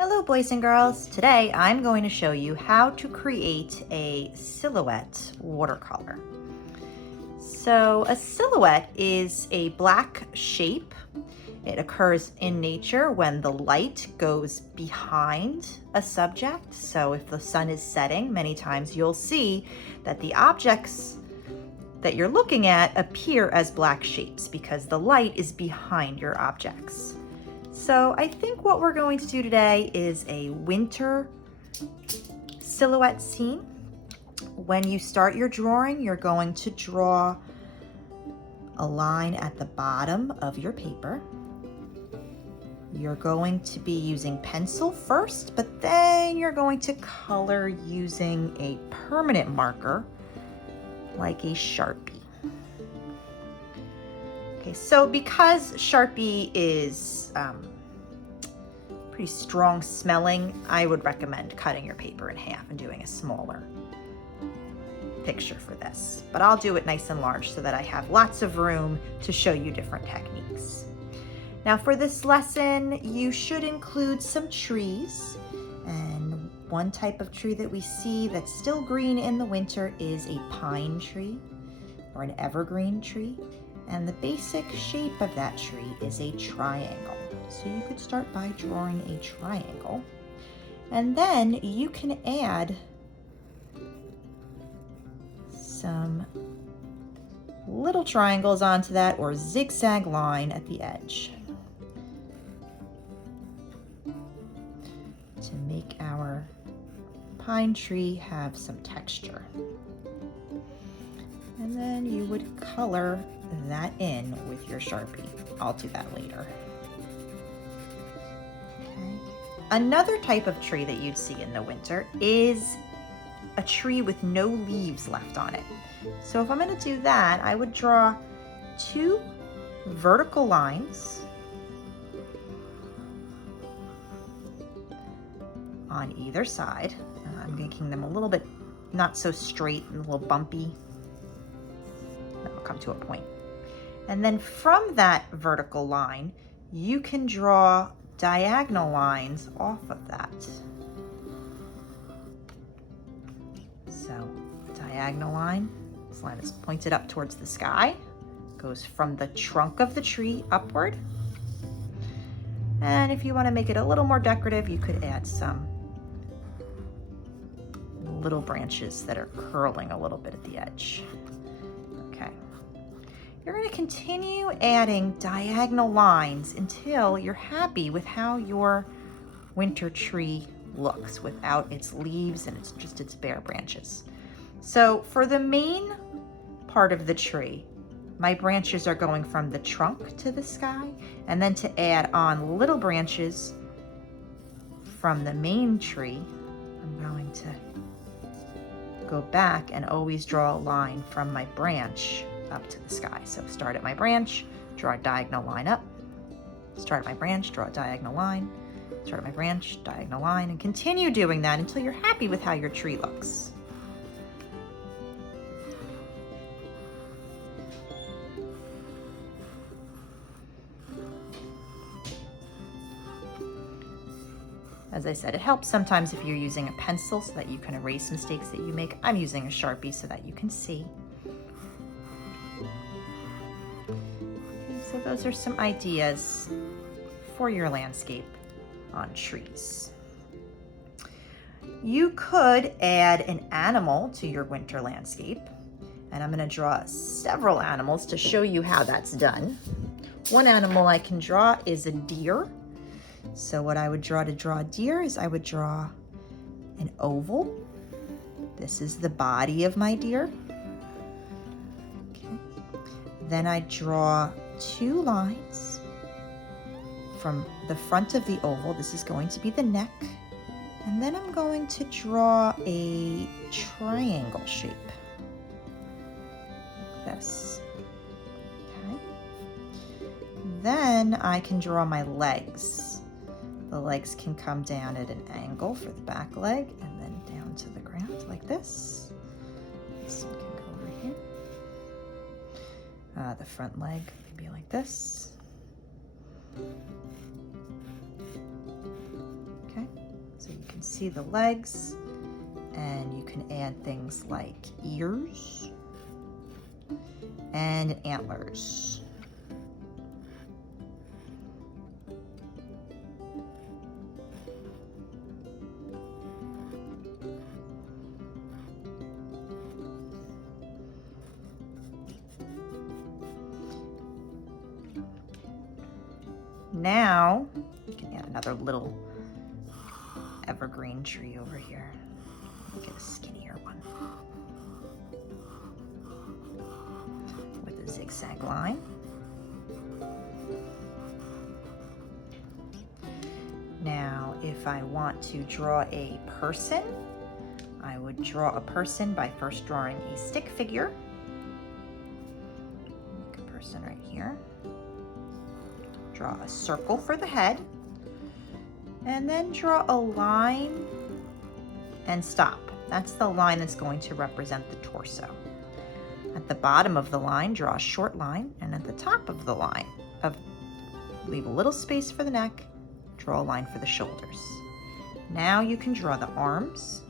Hello boys and girls. Today I'm going to show you how to create a silhouette watercolor. So a silhouette is a black shape. It occurs in nature when the light goes behind a subject. So if the sun is setting, many times you'll see that the objects that you're looking at appear as black shapes because the light is behind your objects. So I think what we're going to do today is a winter silhouette scene. When you start your drawing, you're going to draw a line at the bottom of your paper. You're going to be using pencil first, but then you're going to color using a permanent marker like a Sharpie. Okay, so because Sharpie is pretty strong smelling, I would recommend cutting your paper in half and doing a smaller picture for this. But I'll do it nice and large so that I have lots of room to show you different techniques. Now for this lesson, you should include some trees. And one type of tree that we see that's still green in the winter is a pine tree or an evergreen tree. And the basic shape of that tree is a triangle. So you could start by drawing a triangle. And then you can add some little triangles onto that or zigzag line at the edge to make our pine tree have some texture. And then you would color that in with your Sharpie. I'll do that later. Okay. Another type of tree that you'd see in the winter is a tree with no leaves left on it. So if I'm going to do that, I would draw two vertical lines on either side. I'm making them a little bit not so straight and a little bumpy. That will come to a point. And then from that vertical line, you can draw diagonal lines off of that. So diagonal line, this line is pointed up towards the sky, goes from the trunk of the tree upward. And if you want to make it a little more decorative, you could add some little branches that are curling a little bit at the edge. Okay. You're going to continue adding diagonal lines until you're happy with how your winter tree looks without its leaves and it's just its bare branches. So for the main part of the tree, my branches are going from the trunk to the sky, and then to add on little branches from the main tree, I'm going to go back and always draw a line from my branch up to the sky. So start at my branch, draw a diagonal line up, start at my branch, draw a diagonal line, start at my branch, diagonal line, and continue doing that until you're happy with how your tree looks. As I said, it helps sometimes if you're using a pencil so that you can erase mistakes that you make. I'm using a Sharpie so that you can see. So those are some ideas for your landscape on trees. You could add an animal to your winter landscape, and I'm going to draw several animals to show you how that's done. One animal I can draw is a deer. So what I would draw to draw a deer is I would draw an oval. This is the body of my deer. Okay. Then I draw two lines from the front of the oval. This is going to be the neck. And then I'm going to draw a triangle shape. Like this. Okay. Then I can draw my legs. The legs can come down at an angle for the back leg and then down to the ground like this. This one can go over here. The front leg can be like this. Okay. can see the legs, and you can add things like ears and antlers. Now, you can add another little evergreen tree over here. Get a skinnier one with a zigzag line. Now, if I want to draw a person, I would draw a person by first drawing a stick figure. Make a person right here. Draw a circle for the head, and then draw a line and stop. That's the line that's going to represent the torso. At the bottom of the line, draw a short line, and at the top of the line, leave a little space for the neck, draw a line for the shoulders. Now you can draw the arms.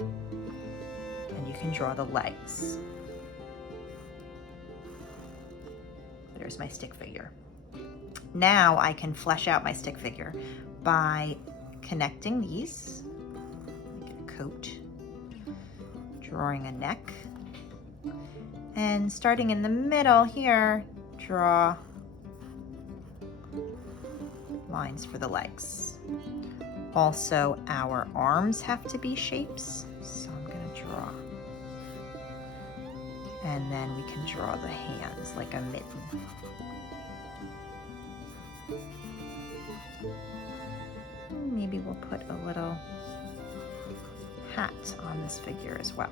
And you can draw the legs. There's my stick figure. Now I can flesh out my stick figure by connecting these, make a coat, drawing a neck, and starting in the middle here, draw lines for the legs. Also, our arms have to be shapes, so I'm gonna draw. And then we can draw the hands like a mitten. Maybe we'll put a little hat on this figure as well.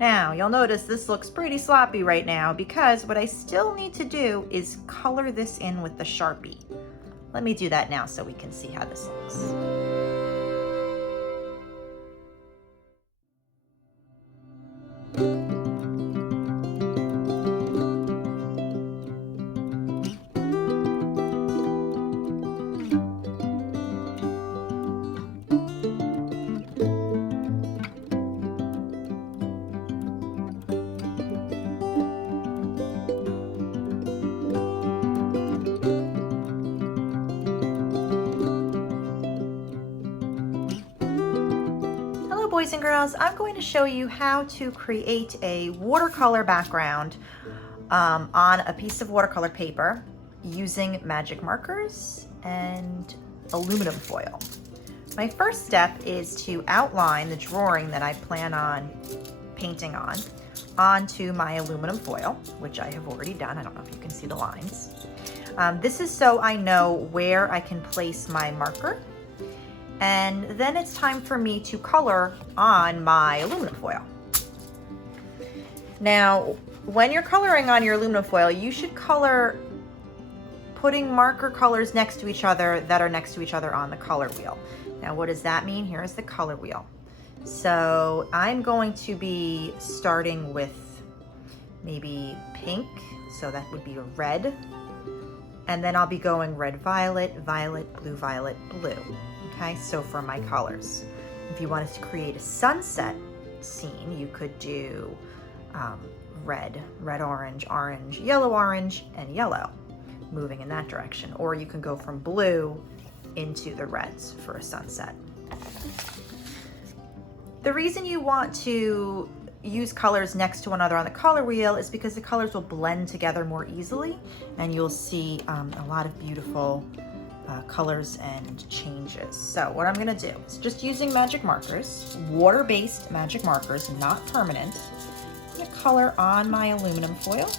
Now, you'll notice this looks pretty sloppy right now because what I still need to do is color this in with the Sharpie. Let me do that now so we can see how this looks. Boys and girls, I'm going to show you how to create a watercolor background on a piece of watercolor paper using magic markers and aluminum foil. My first step is to outline the drawing that I plan on painting onto my aluminum foil, which I have already done. I don't know if you can see the lines. This is so I know where I can place my marker. And then it's time for me to color on my aluminum foil. Now, when you're coloring on your aluminum foil, you should color putting marker colors next to each other that are next to each other on the color wheel. Now, what does that mean? Here's the color wheel. So I'm going to be starting with maybe pink, so that would be a red. And then I'll be going red, violet, violet, blue, violet, blue. Okay, so for my colors, if you wanted to create a sunset scene, you could do red, orange, orange, and yellow, moving in that direction. Or you can go from blue into the reds for a sunset. The reason you want to use colors next to one another on the color wheel is because the colors will blend together more easily, and you'll see a lot of beautiful colors and changes. So what I'm gonna do is just using magic markers, water-based magic markers, not permanent. I'm gonna color on my aluminum foil.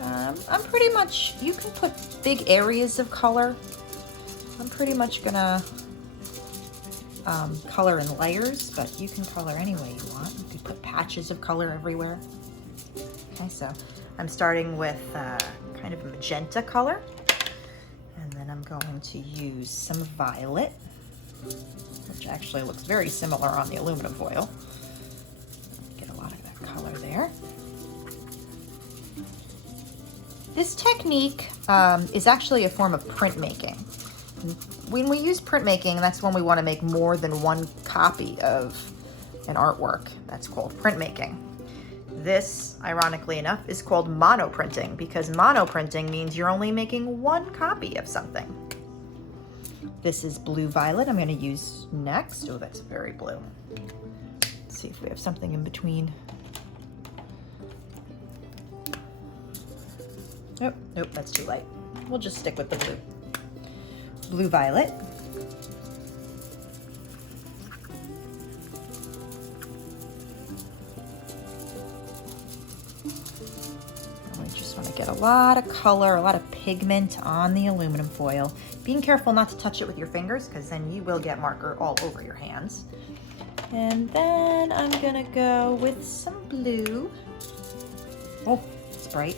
I'm pretty much, you can put big areas of color. I'm pretty much gonna color in layers, but you can color any way you want. You can put patches of color everywhere. Okay, so I'm starting with kind of a magenta color, and then I'm going to use some violet, which actually looks very similar on the aluminum foil. Get a lot of that color there. This technique is actually a form of printmaking. When we use printmaking, that's when we want to make more than one copy of an artwork. That's called printmaking. This, ironically enough, is called monoprinting because monoprinting means you're only making one copy of something. This is blue violet I'm going to use next. Oh, that's very blue. Let's see if we have something in between. Nope, nope, that's too light. We'll just stick with the blue. Blue violet. We just want to get a lot of color, a lot of pigment on the aluminum foil. Being careful not to touch it with your fingers because then you will get marker all over your hands. And then I'm gonna go with some blue. Oh, it's bright.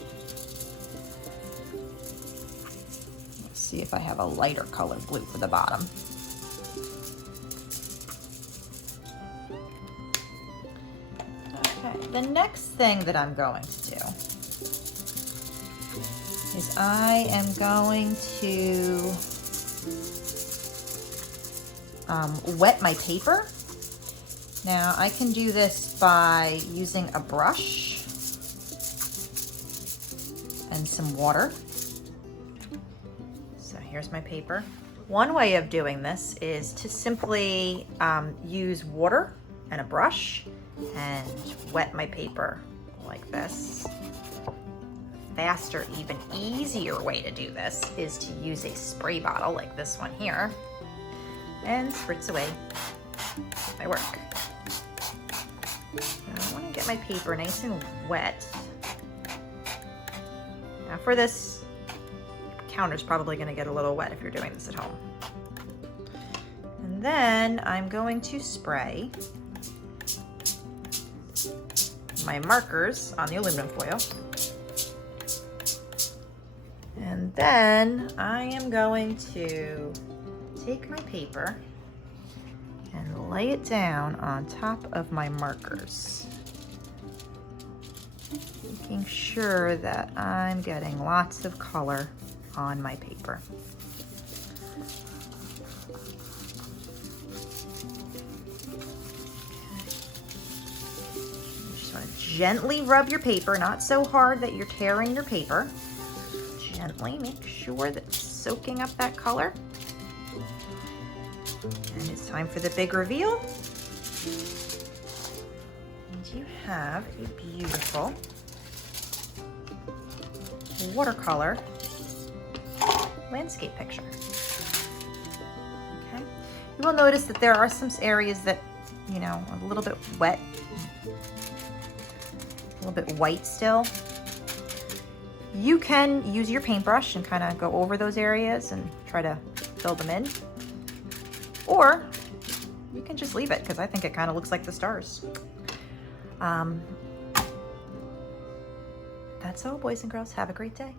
See if I have a lighter color blue for the bottom. Okay, the next thing that I'm going to do is I am going to wet my paper. Now I can do this by using a brush and some water. Here's my paper. One way of doing this is to simply use water and a brush and wet my paper like this. Faster, even easier way to do this is to use a spray bottle like this one here and spritz away my work. Now I want to get my paper nice and wet. Now for this, counter's probably going to get a little wet if you're doing this at home. And then I'm going to spray my markers on the aluminum foil. And then I am going to take my paper and lay it down on top of my markers, making sure that I'm getting lots of color on my paper. You just want to gently rub your paper, not so hard that you're tearing your paper. Gently make sure that it's soaking up that color. And it's time for the big reveal. And you have a beautiful watercolor landscape picture. Okay. You will notice that there are some areas that, you know, are a little bit wet, a little bit white still. You can use your paintbrush and kind of go over those areas and try to fill them in. Or you can just leave it because I think it kind of looks like the stars. That's all, boys and girls. Have a great day.